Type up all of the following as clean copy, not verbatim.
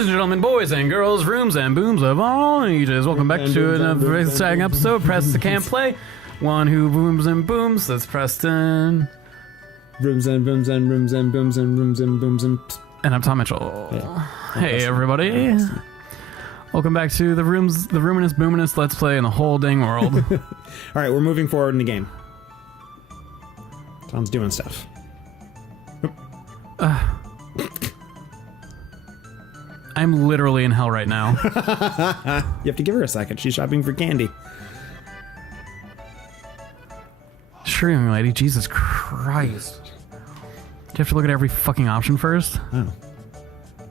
Ladies and gentlemen, boys and girls, rooms and booms of all ages, welcome back to another very exciting episode of Preston Can't Play. One who booms and booms, that's Preston. Rooms and booms and rooms and booms and rooms and booms and... And I'm Tom Mitchell. Yeah. Hey everybody. Welcome back to the roominest, boominest Let's Play in the whole dang world. Alright, we're moving forward in the game. Tom's doing stuff. I'm literally in hell right now. You have to give her a second. She's shopping for candy. Sure, young lady. Jesus Christ. Do you have to look at every fucking option first? Oh.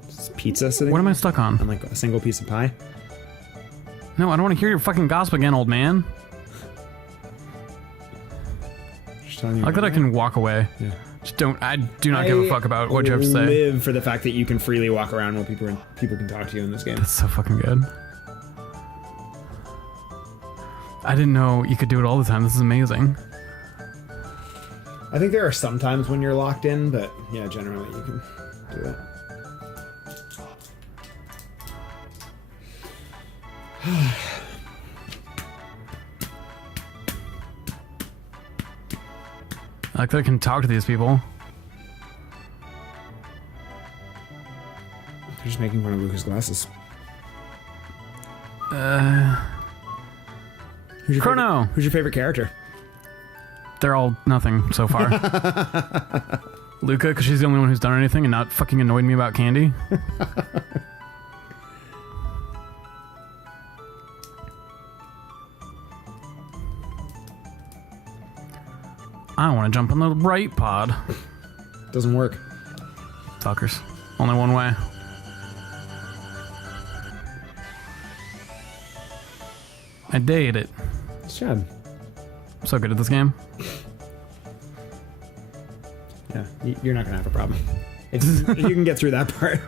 Is pizza sitting What am I stuck on? on like a single piece of pie? No, I don't want to hear your fucking gossip again, old man. Just telling you I like that I can walk away. Yeah. I do not give a fuck about what you have to say. Live for the fact that you can freely walk around while people can talk to you in this game. That's so fucking good. I didn't know you could do it all the time. This is amazing. I think there are some times when you're locked in, but yeah, generally you can do it. I like that I can talk to these people. They're just making fun of Lucca's glasses. Chrono! Who's your favorite character? They're all nothing so far. Lucca, because she's the only one who's done anything and not fucking annoyed me about candy. I want to jump on the right pod. Doesn't work. Fuckers. Only one way. I did it. Chad. I'm so good at this game. Yeah, you're not gonna have a problem. You can get through that part.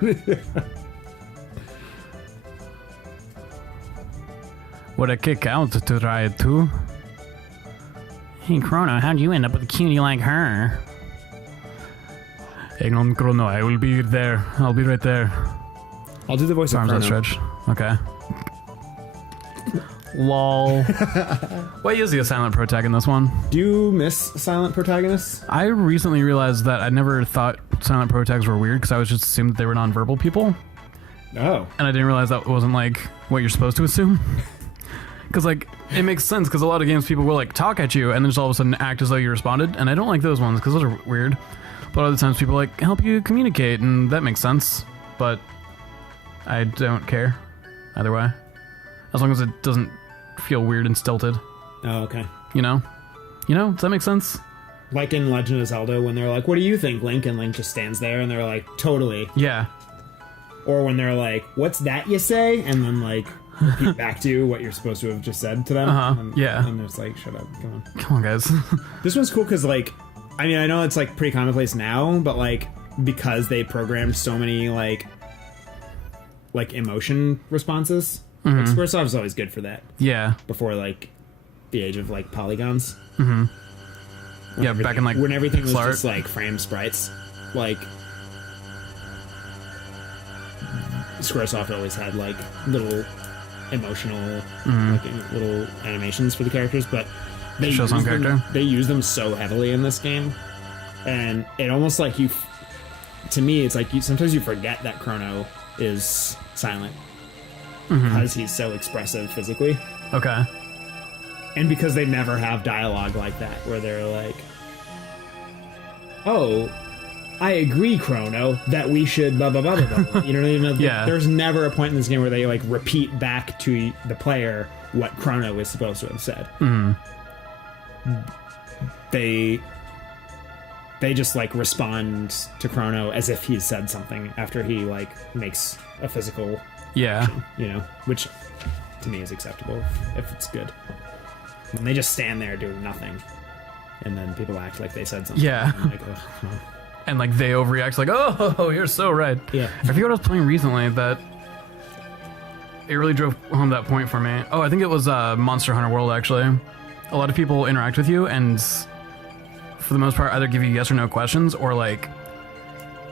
Would I kick out to try it too? Hey Chrono, how'd you end up with a cutie like her? Hang on, Chrono, I will be there. I'll be right there. I'll do the voice of Arms Chrono. outstretched. Okay. Lol. Why is he a silent protag in this one? Do you miss silent protagonists? I recently realized that I never thought silent protags were weird because I was just assumed that they were nonverbal people. Oh. And I didn't realize that wasn't like what you're supposed to assume. Because like it makes sense because a lot of games people will like talk at you and then just all of a sudden act as though you responded, and I don't like those ones because those are weird. But other times people like help you communicate and that makes sense, but I don't care either way as long as it doesn't feel weird and stilted. Oh, okay. You know, does that make sense? Like in Legend of Zelda when they're like, what do you think, Link? And Link just stands there and they're like, totally. Yeah. Or when they're like, what's that you say? And then like repeat back to what you're supposed to have just said to them. Yeah. And it's like, shut up, Come on, guys. This one's cool because like, I mean, I know it's like pretty commonplace now, but like because they programmed so many like emotion responses. Mm-hmm. Like, Squaresoft's always good for that. Yeah. Before like the age of like polygons. Mm-hmm. Yeah, back in like when everything was art. just like frame sprites, like Squaresoft always had like little emotional like little animations for the characters, but they shows on character. They use them so heavily in this game, and it almost like to me it's like sometimes you forget that Chrono is silent because he's so expressive physically. Okay. And because they never have dialogue like that, where they're like, "Oh, I agree, Chrono, that we should blah blah blah blah blah." You know what I mean? Yeah. There's never a point in this game where they like repeat back to the player what Chrono is supposed to have said. They just like respond to Chrono as if he's said something after he like makes a physical action, you know, which to me is acceptable if it's good. And they just stand there doing nothing, and then people act like they said something. Yeah. And like, oh. And like they overreact like, oh, you're so right. Yeah. I forget what I was playing recently that it really drove home that point for me. Oh, I think it was Monster Hunter World, actually. A lot of people interact with you and for the most part either give you yes or no questions or like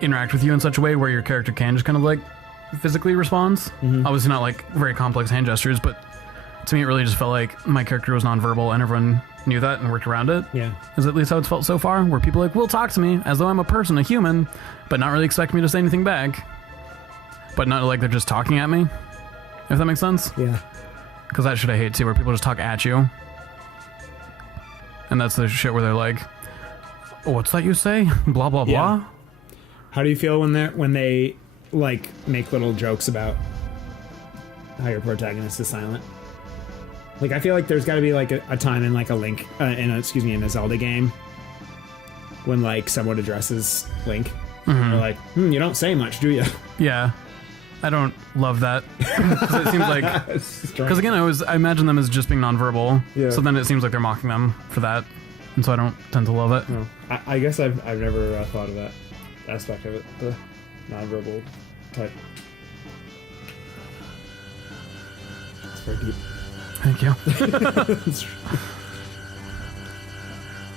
interact with you in such a way where your character can just kind of like physically responds. Obviously not like very complex hand gestures, but to me it really just felt like my character was nonverbal and everyone knew that and worked around it. Yeah. Is at least how it's felt so far, where people are like will talk to me as though I'm a person, a human, but not really expect me to say anything back. But not like they're just talking at me, if that makes sense. Yeah. Because that shit I hate too, where people just talk at you. And that's the shit where they're like, oh, what's that you say? Blah, blah, blah. How do you feel when they like make little jokes about how your protagonist is silent? Like, I feel like there's got to be like a time in like a Link, in a Zelda game, when like someone addresses Link. They're like, you don't say much, do you? Yeah. I don't love that. Because it seems like... Because again, I imagine them as just being nonverbal. Yeah. So then it seems like they're mocking them for that. And so I don't tend to love it. No. I guess I've never thought of that aspect of it. The nonverbal type. It's very deep. Thank you.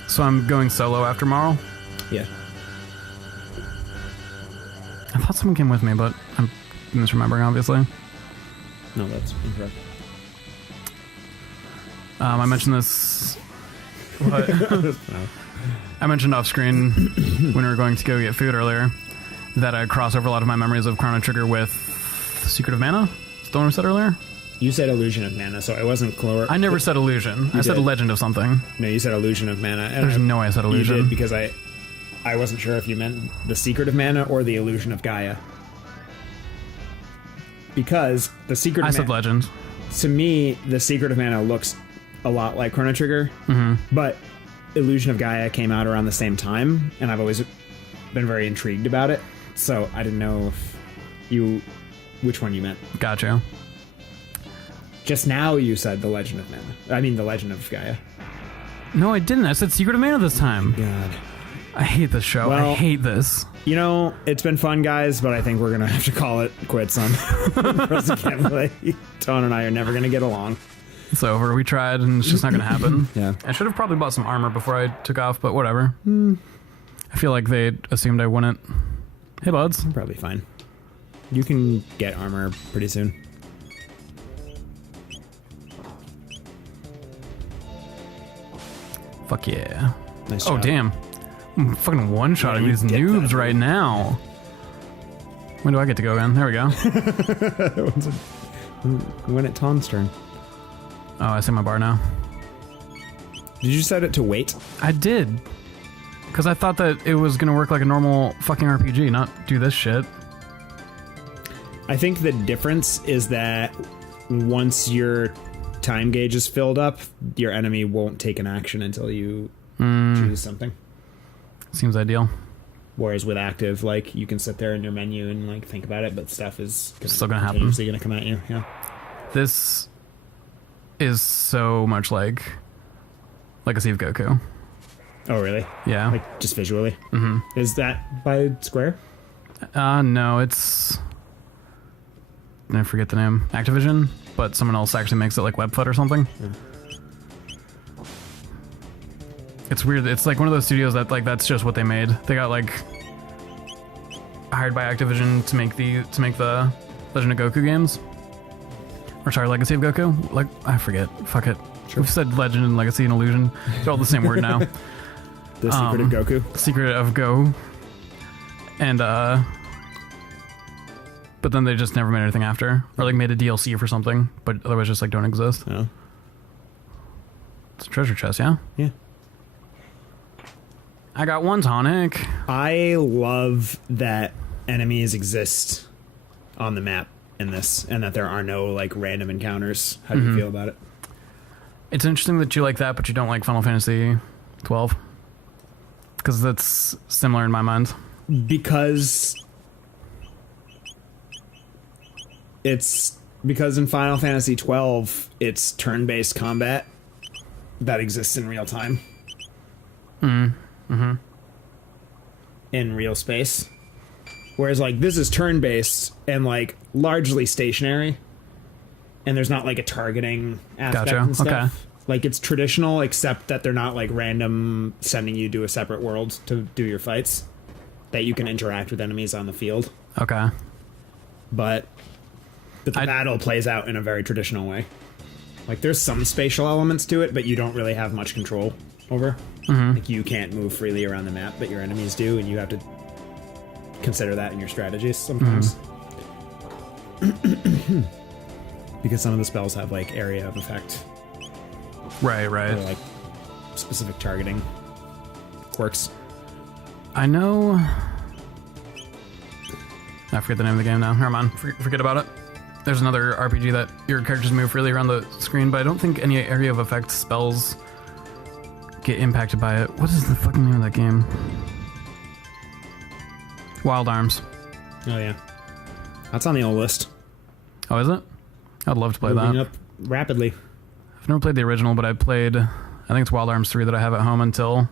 So I'm going solo after Marl? Yeah. I thought someone came with me, but I'm misremembering, obviously. No, that's incorrect. I mentioned this... What? I mentioned off screen when we were going to go get food earlier that I cross over a lot of my memories of Chrono Trigger with Secret of Mana. Is that what I said earlier? You said Illusion of Mana, so I wasn't clear. I never said Illusion. I said Legend of something. No, you said Illusion of Mana. There's no way I said Illusion. You did, because I wasn't sure if you meant the Secret of Mana or the Illusion of Gaia. Because the Secret of Mana... I said Legend. To me, the Secret of Mana looks a lot like Chrono Trigger, but Illusion of Gaia came out around the same time, and I've always been very intrigued about it, so I didn't know if which one you meant. Gotcha. Just now you said the Legend of Mana. I mean, the Legend of Gaia. No, I didn't. I said Secret of Mana this time. God. I hate this show. Well, I hate this. You know, it's been fun, guys, but I think we're going to have to call it quits on Preston Gameplay. Taun and I are never going to get along. It's over. We tried, and it's just not going to happen. Yeah. I should have probably bought some armor before I took off, but whatever. I feel like they assumed I wouldn't. Hey, buds. Probably fine. You can get armor pretty soon. Fuck yeah. Nice job. Oh, damn. I'm fucking one-shotting these noobs right now. When do I get to go again? There we go. When it's Taun's turn. Oh, I see my bar now. Did you set it to wait? I did. Because I thought that it was going to work like a normal fucking RPG, not do this shit. I think the difference is that once your time gauge is filled up, your enemy won't take an action until you choose something. Seems ideal. Whereas with active, like, you can sit there in your menu and like think about it, but stuff is still gonna happen. Continuously gonna come at you. Yeah. This is so much like Legacy of Goku. Oh really? Yeah. Like just visually. Is that by Square? No, it's... I forget the name. Activision, but someone else actually makes it like Webfoot or something. It's weird. It's like one of those studios that like that's just what they made. They got like hired by Activision to make the Legend of Goku games. Or sorry, Legacy of Goku. Like I forget. Fuck it. Sure. We've said Legend and Legacy and Illusion. They're all the same word now. The Secret of Goku. Secret of Go. And but then they just never made anything after, or like made a DLC for something, but otherwise just like don't exist. Oh. It's a treasure chest, yeah. Yeah. I got one tonic. I love that enemies exist on the map in this, and that there are no like random encounters. How do you feel about it? It's interesting that you like that, but you don't like Final Fantasy 12, because that's similar in my mind. Because in Final Fantasy 12, it's turn-based combat that exists in real time. In real space. Whereas, like, this is turn-based and, like, largely stationary. And there's not, like, a targeting aspect and stuff. Okay. Like, it's traditional, except that they're not, like, random sending you to a separate world to do your fights. That you can interact with enemies on the field. Okay. but the battle plays out in a very traditional way. Like, there's some spatial elements to it, but you don't really have much control over. Like, you can't move freely around the map, but your enemies do, and you have to consider that in your strategies sometimes. Because some of the spells have, like, area of effect. Right. Or, like, specific targeting quirks. I know... I forget the name of the game now. Never mind. Forget about it. There's another RPG that your characters move freely around the screen, but I don't think any area of effect spells get impacted by it. What is the fucking name of that game? Wild Arms. Oh, yeah. That's on the old list. Oh, is it? I'd love to play Moving that. up rapidly. I've never played the original, but I played... I think it's Wild Arms 3 that I have at home until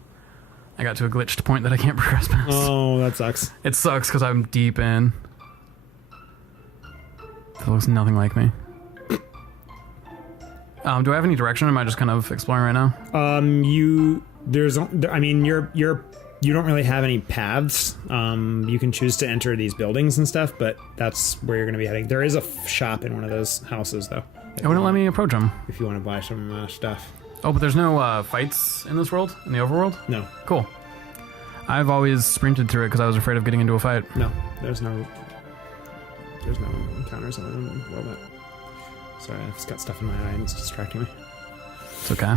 I got to a glitched point that I can't progress past. Oh, that sucks. It sucks because I'm deep in. That looks nothing like me. Do I have any direction, or am I just kind of exploring right now? You don't really have any paths. You can choose to enter these buildings and stuff, but that's where you're going to be heading. There is a shop in one of those houses, though. It wouldn't let me approach them. If you want to buy some stuff. Oh, but there's no fights in this world? In the overworld? No. Cool. I've always sprinted through it because I was afraid of getting into a fight. No, there's no encounters on the world. Sorry, I've just got stuff in my eye and it's distracting me. It's okay.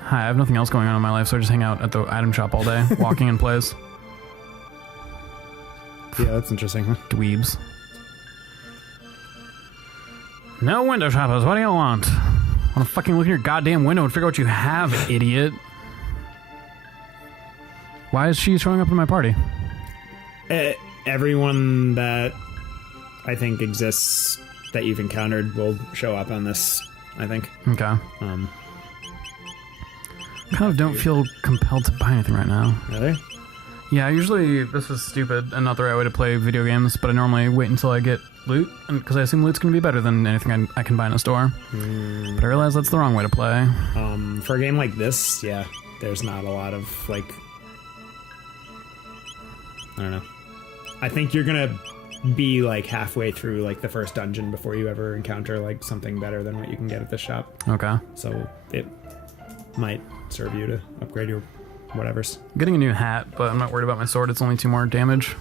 Hi, I have nothing else going on in my life, so I just hang out at the item shop all day, walking in plays. Yeah, that's interesting, huh? Dweebs. No window shoppers, what do you want? I want to fucking look in your goddamn window and figure out what you have, idiot. Why is she showing up in my party? Everyone that I think exists that you've encountered will show up on this, I think. Okay. I kind of don't feel compelled to buy anything right now. Really? Yeah, usually this is stupid and not the right way to play video games, but I normally wait until I get loot, because I assume loot's going to be better than anything I can buy in a store. But I realize that's the wrong way to play. For a game like this, yeah, there's not a lot of, like... I don't know. I think you're going to be, like, halfway through, like, the first dungeon before you ever encounter, like, something better than what you can get at the shop. Okay. So it might serve you to upgrade your whatevers. I'm getting a new hat, but I'm not worried about my sword. It's only 2 more damage.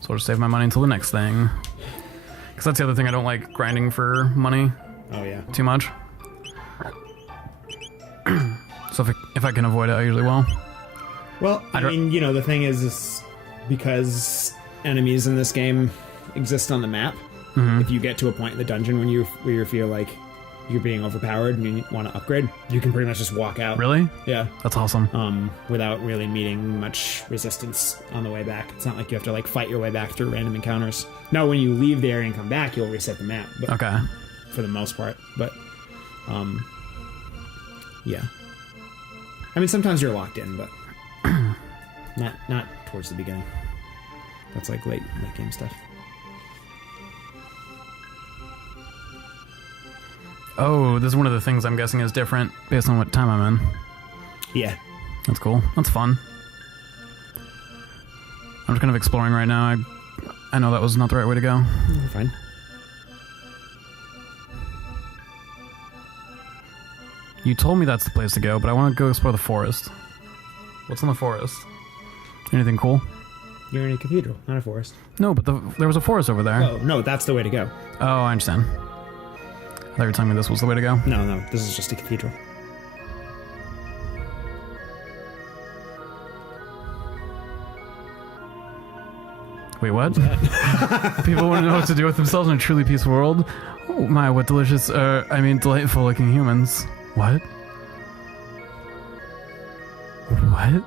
So I'll just save my money until the next thing. Because that's the other thing, I don't like grinding for money. Oh, yeah. Too much. So if I can avoid it, I usually will. Well, I mean, you know, the thing is because enemies in this game exist on the map, if you get to a point in the dungeon where you feel like you're being overpowered and you want to upgrade, you can pretty much just walk out. Really? Yeah. That's awesome. Without really meeting much resistance on the way back. It's not like you have to, like, fight your way back through random encounters. No, when you leave the area and come back, you'll reset the map. But okay. For the most part. But, yeah. I mean, sometimes you're locked in, but not towards the beginning. That's, like, late game stuff. Oh, this is one of the things I'm guessing is different based on what time I'm in. Yeah. That's cool. That's fun. I'm just kind of exploring right now. I know that was not the right way to go. You're fine. You told me that's the place to go, but I want to go explore the forest. What's in the forest? Anything cool? You're in a cathedral, not a forest. No, but there was a forest over there. Oh, no, that's the way to go. Oh, I understand. I thought you were telling me this was the way to go. No, this is just a cathedral. Wait, what? People want to know what to do with themselves in a truly peaceful world? Oh my, what delicious, delightful looking humans. What? What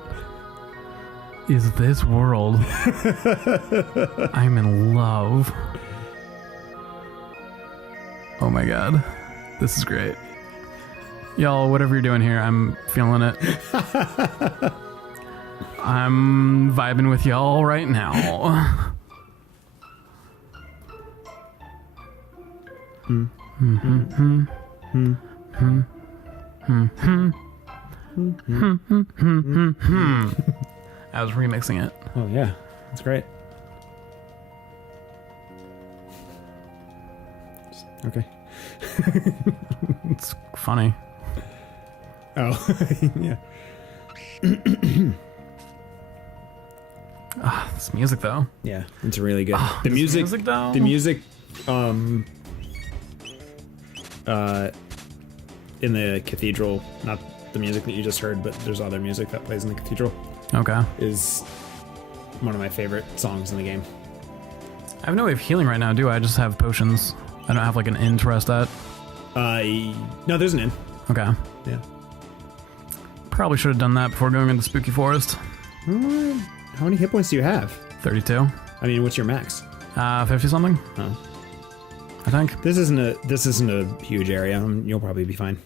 is this world? I'm in love. Oh my god. This is great. Y'all, whatever you're doing here, I'm feeling it. I'm vibing with y'all right now. I was remixing it. Oh, yeah. That's great. Okay. It's funny. Oh, yeah. This music though. Yeah, it's really good. The music though. The music, in the cathedral, not the music that you just heard, but there's other music that plays in the cathedral. Okay. Is one of my favorite songs in the game. I have no way of healing right now, do I? I just have potions. I don't have like an inn to rest at. No, there's an inn. Okay. Yeah. Probably should have done that before going into Spooky Forest. How many hit points do you have? 32. I mean, what's your max? 50 something. Oh. I think. This isn't a huge area. You'll probably be fine.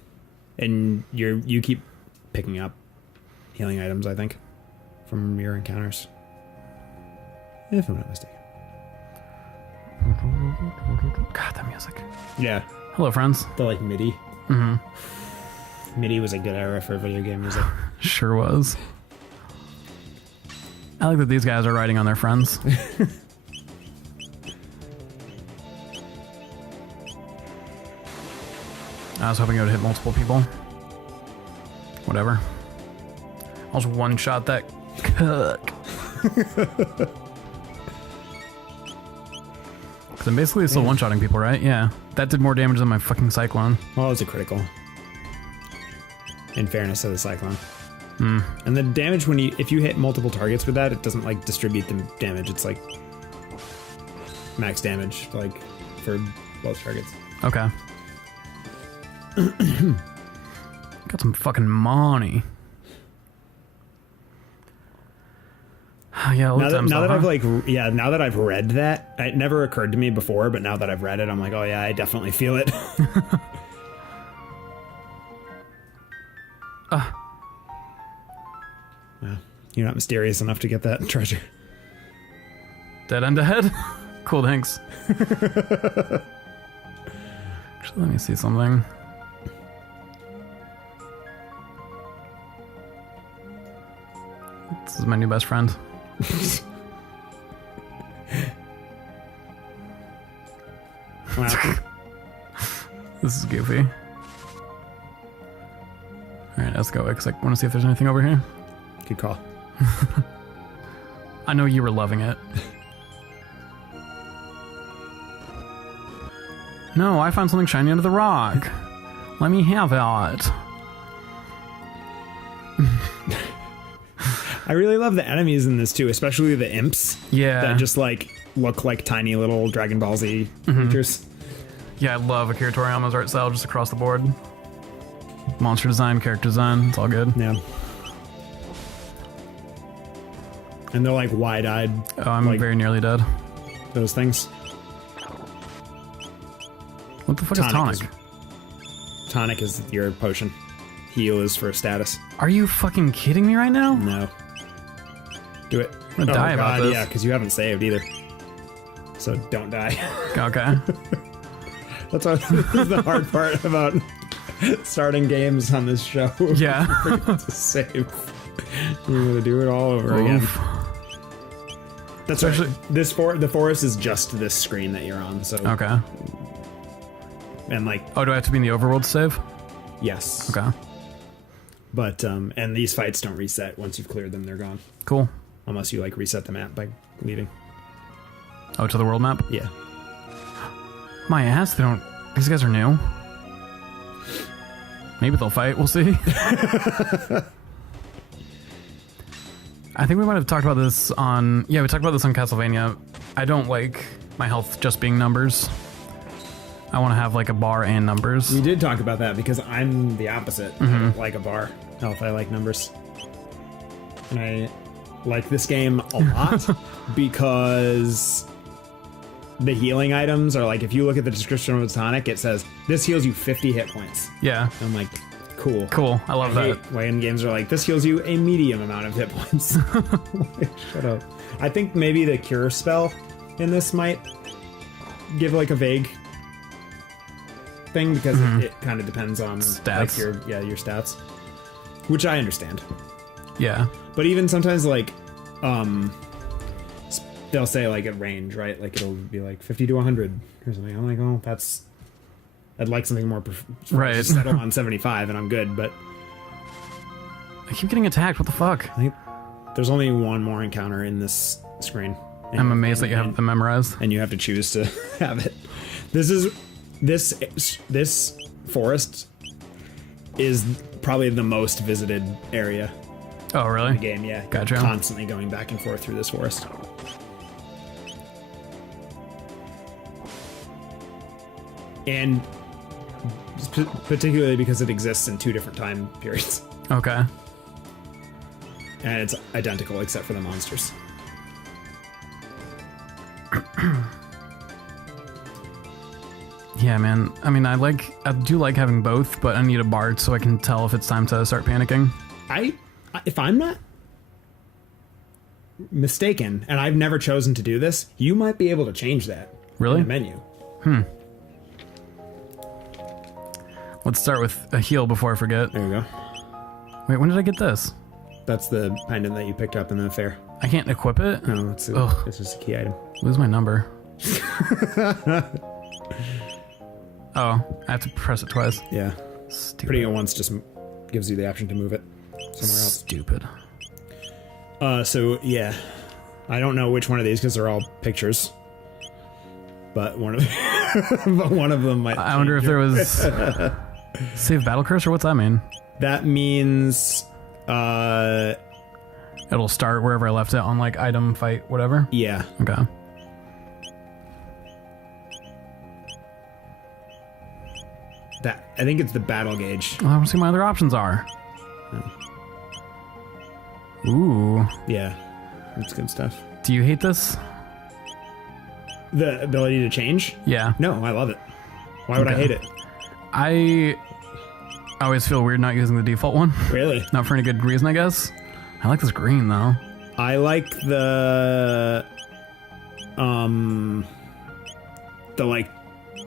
And you keep picking up healing items, I think, from your encounters. If I'm not mistaken. God, that music. Yeah. Hello, friends. The like MIDI. Mm-hmm. MIDI was a good era for video game music. Sure was. I like that these guys are riding on their friends. I was hoping it would hit multiple people. Whatever. I'll just one-shot that cook. Because I'm basically still one-shotting people, right? Yeah. That did more damage than my fucking Cyclone. Well, it was a critical. In fairness to the Cyclone. Hmm. And the damage if you hit multiple targets with that, it doesn't like distribute the damage. It's like max damage, like for both targets. Okay. Got some fucking money. Yeah, now that I've read that, it never occurred to me before, but now that I've read it, I'm like, oh yeah, I definitely feel it. Well, you're not mysterious enough to get that treasure. Dead end ahead? Cool, thanks. Actually, let me see something. This is my new best friend. Wow. This is goofy. Alright, let's go, because I want to see if there's anything over here. Good call. I know you were loving it. No, I found something shiny under the rock. Let me have it. I really love the enemies in this too, especially the imps. Yeah. That just like look like tiny little Dragon Ball Z creatures. Yeah, I love Akira Toriyama's art style just across the board. Monster design, character design, it's all good. Yeah. And they're like wide-eyed. Oh, I'm like, very nearly dead. Those things. What the fuck is tonic? Tonic is your potion. Heal is for status. Are you fucking kidding me right now? No. Do it. I'm gonna die about this. Yeah, because you haven't saved either. So don't die. Okay. That's the hard part about starting games on this show. Yeah. To save. You're gonna do it all over again. That's actually right. The forest is just this screen that you're on. So okay. And like, oh, do I have to be in the overworld to save? Yes. Okay. But and these fights don't reset once you've cleared them. They're gone. Cool. Unless you like reset the map by leaving. Oh, to the world map? Yeah. My ass, these guys are new. Maybe they'll fight, we'll see. I think we might have talked about this on... Yeah, we talked about this on Castlevania. I don't like my health just being numbers. I want to have like a bar and numbers. We did talk about that because I'm the opposite. I don't like a bar health. I like numbers. And I like this game a lot because the healing items are like, if you look at the description of the tonic, it says, this heals you 50 hit points. Yeah. I'm like, cool. Cool. I love that. When games are like, this heals you a medium amount of hit points. Like, shut up. I think maybe the cure spell in this might give like a vague thing because it kind of depends on stats. Like your stats, which I understand. Yeah. But even sometimes like they'll say like at range, right? Like it'll be like 50 to 100 or something. I'm like, oh, that's I'd like something more. Right. Just settle on 75 and I'm good. But I keep getting attacked. What the fuck? I think there's only one more encounter in this screen. I'm amazed that you have them memorized. And you have to choose to have it. This forest is probably the most visited area. Oh, really? In the game, yeah. Gotcha. You're constantly going back and forth through this forest. And particularly because it exists in 2 different time periods. Okay. And it's identical except for the monsters. Yeah, man. I mean, I do like having both, but I need a bard so I can tell if it's time to start panicking. If I'm not mistaken, and I've never chosen to do this, you might be able to change that. Really? In the menu. Let's start with a heal before I forget. There you go. Wait, when did I get this? That's the pendant that you picked up in the fair. I can't equip it? No, it's just a key item. Lose my number. Oh, I have to press it twice. Yeah. Stupid. Putting it once just gives you the option to move it somewhere else. Stupid. So, yeah. I don't know which one of these because they're all pictures. But one of them might. I wonder if there was save battle curse, or what's that mean? That means it'll start wherever I left it on like item, fight, whatever. Yeah. Okay. I think it's the battle gauge. Well, I want to see what my other options are. Ooh. Yeah. That's good stuff. Do you hate this? The ability to change? Yeah. No, I love it. Why would I hate it? I always feel weird not using the default one. Really? Not for any good reason, I guess. I like this green, though. I like the like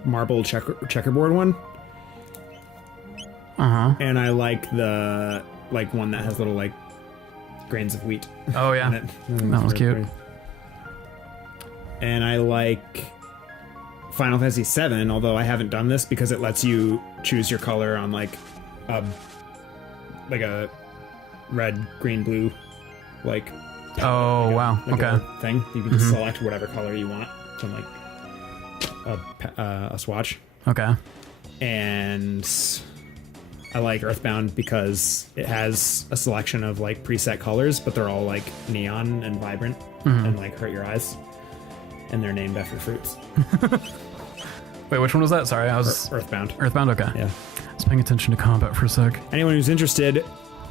marble checkerboard one. Uh-huh. And I like the one that has little like grains of wheat. Oh yeah. That was cute. Pretty. And I like Final Fantasy VII, although I haven't done this because it lets you choose your color on like a red, green, blue, like. Oh wow! Okay. Thing you can select whatever color you want from like a swatch. Okay. And I like Earthbound because it has a selection of like preset colors, but they're all like neon and vibrant and like hurt your eyes. And they're named after fruits. Wait, which one was that? Sorry, I was Earthbound. Earthbound. Okay. Yeah. I was paying attention to combat for a sec. Anyone who's interested,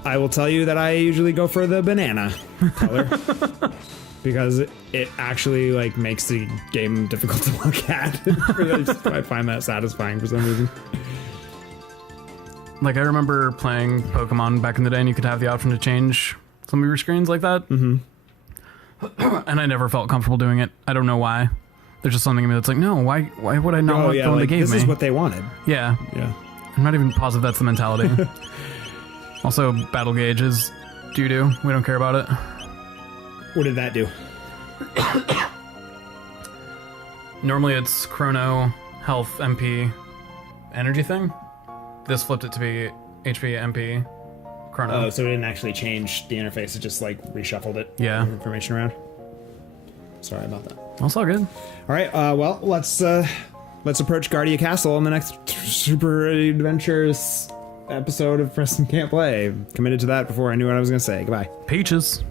I will tell you that I usually go for the banana color because it actually like makes the game difficult to look at. I find that satisfying for some reason. Like I remember playing Pokemon back in the day, and you could have the option to change some of your screens like that. Mm-hmm. And I never felt comfortable doing it. I don't know why. There's just something in me that's like, no, why would I not want the one they gave me? This is what they wanted. Yeah. Yeah. I'm not even positive that's the mentality. Also, battle gauge is doo-doo. We don't care about it. What did that do? Normally it's Chrono, health, MP, energy thing. This flipped it to be HP, MP, Chrono. Oh, so it didn't actually change the interface. It just like reshuffled it. Yeah. Information around. Sorry about that. That's all good. All right. Well, let's approach Guardia Castle in the next super adventurous episode of Preston Can't Play. Committed to that before I knew what I was going to say. Goodbye. Peaches.